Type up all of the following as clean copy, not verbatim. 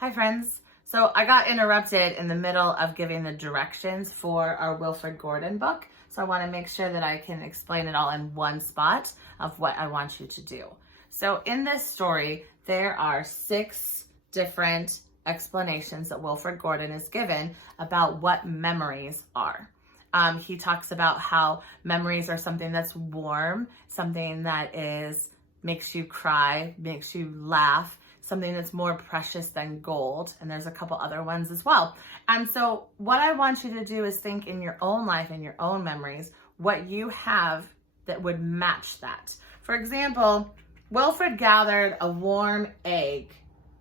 Hi friends. So I got interrupted in the middle of giving the directions for our Wilfrid Gordon book. So I want to make sure that I can explain it all in one spot of what I want you to do. So in this story, there are 6 different explanations that Wilfrid Gordon is given about what memories are. He talks about how memories are something that's warm, something that makes you cry, makes you laugh, something that's more precious than gold. And there's a couple other ones as well. And so what I want you to do is think in your own life, in your own memories, what you have that would match that. For example, Wilfrid gathered a warm egg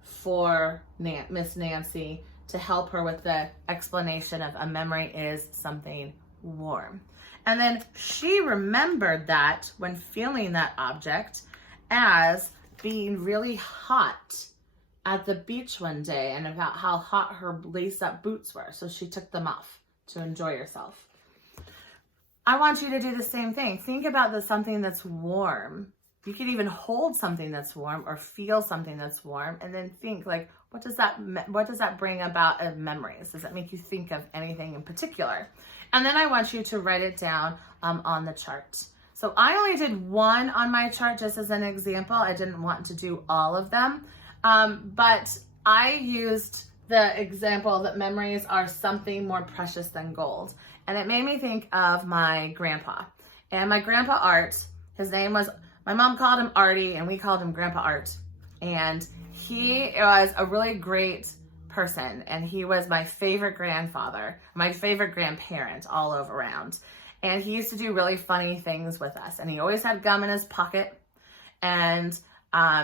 for Miss Nancy to help her with the explanation of a memory is something warm. And then she remembered that when feeling that object as being really hot at the beach one day and about how hot her lace-up boots were. So she took them off to enjoy herself. I want you to do the same thing. Think about something that's warm. You could even hold something that's warm or feel something that's warm and then think like, what does that bring about of memories? Does that make you think of anything in particular? And then I want you to write it down on the chart. So I only did one on my chart just as an example. I didn't want to do all of them, but I used the example that memories are something more precious than gold. And it made me think of my grandpa. And my grandpa Art, his name was, my mom called him Artie and we called him Grandpa Art. And he was a really great person. And he was my favorite grandfather, my favorite grandparent all over around. And he used to do really funny things with us. And he always had gum in his pocket. And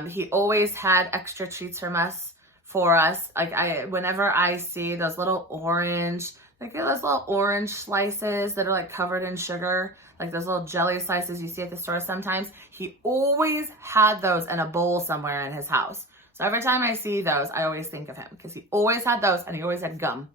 he always had extra treats from us, for us. Like whenever I see those little orange, those little orange slices that are like covered in sugar, like those little jelly slices you see at the store sometimes, he always had those in a bowl somewhere in his house. So every time I see those, I always think of him because he always had those and he always had gum.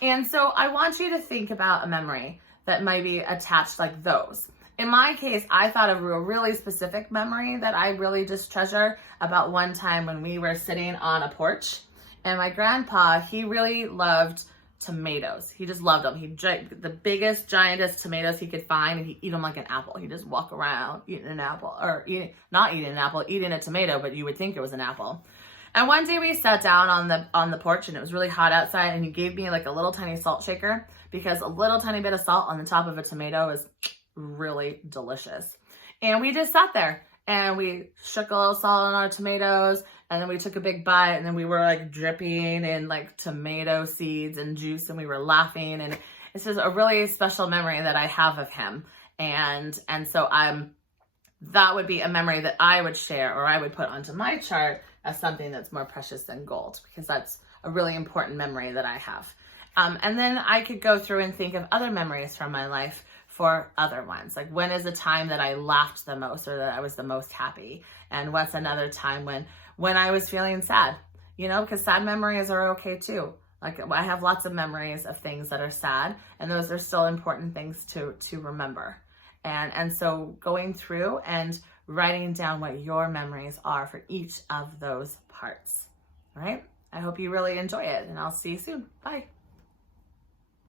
And so I want you to think about a memory that might be attached like those. In my case, I thought of a really specific memory that I really just treasure about one time when we were sitting on a porch and my grandpa, he really loved tomatoes. He just loved them. He drank the biggest, giantest tomatoes he could find and he'd eat them like an apple. He'd just walk around eating an apple or not eating an apple, eating a tomato, but you would think it was an apple. And one day we sat down on the porch and it was really hot outside and he gave me like a little tiny salt shaker because a little tiny bit of salt on the top of a tomato is really delicious. And we just sat there and we shook a little salt on our tomatoes and then we took a big bite and then we were like dripping in like tomato seeds and juice and we were laughing and it's just a really special memory that I have of him. And so that would be a memory that I would share or I would put onto my chart as something that's more precious than gold because that's a really important memory that I have. And then I could go through and think of other memories from my life for other ones. Like when is a time that I laughed the most or that I was the most happy? And what's another time when I was feeling sad? You know, because sad memories are okay too. Like I have lots of memories of things that are sad and those are still important things to remember. And so going through and writing down what your memories are for each of those parts. All right? I hope you really enjoy it and I'll see you soon. Bye.